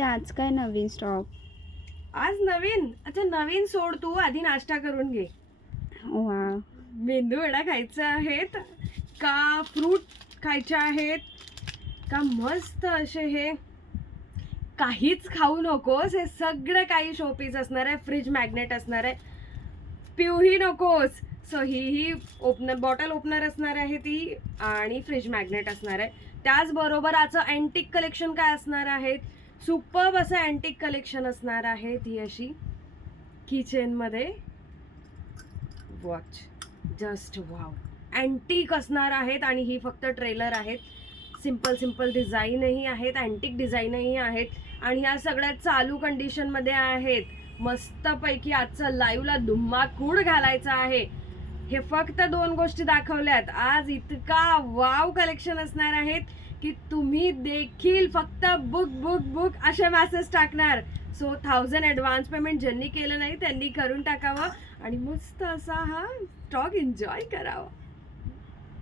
आज काय नवीन स्टॉक? आज नवीन? अच्छा नवीन सोड, तू आधी नाश्ता करून घे. वा, मेंदू वडा खायचा आहेत का फ्रूट खायचे आहेत का मस्त असे हे काहीच खाऊ नकोस. हे सगळं काही शोपीस असणार आहे, फ्रीज मॅग्नेट असणार आहे, पिऊही नकोस. सो ही बॉटल ओपनर असणार आहे ती, आणि फ्रीज मॅग्नेट असणार आहे. त्याचबरोबर आजचं अँटिक कलेक्शन काय असणार आहे, सुपर्ब असं अँटिक कलेक्शन असणार आहे. ही अशी किचनमध्ये वॉच, जस्ट वाव, अँटिक असणार आहेत. आणि ही फक्त ट्रेलर आहेत, सिंपल डिझाईनही आहेत, अँटिक डिझाईनही आहेत, आणि ह्या सगळ्या चालू कंडिशनमध्ये आहेत. मस्तपैकी आजचं लाईव्हला धुम्माकूळ घालायचं आहे. हे फक्त 2 गोष्टी दाखवल्यात. आज इतका वाव कलेक्शन असणार आहेत की तुम्ही देखील फक्त बुक बुक बुक असे मेसेज टाकणार. सो 1000 ॲडव्हान्स पेमेंट ज्यांनी केलं नाही त्यांनी करून टाकावं आणि मस्त असा हा स्टॉक एन्जॉय करावा.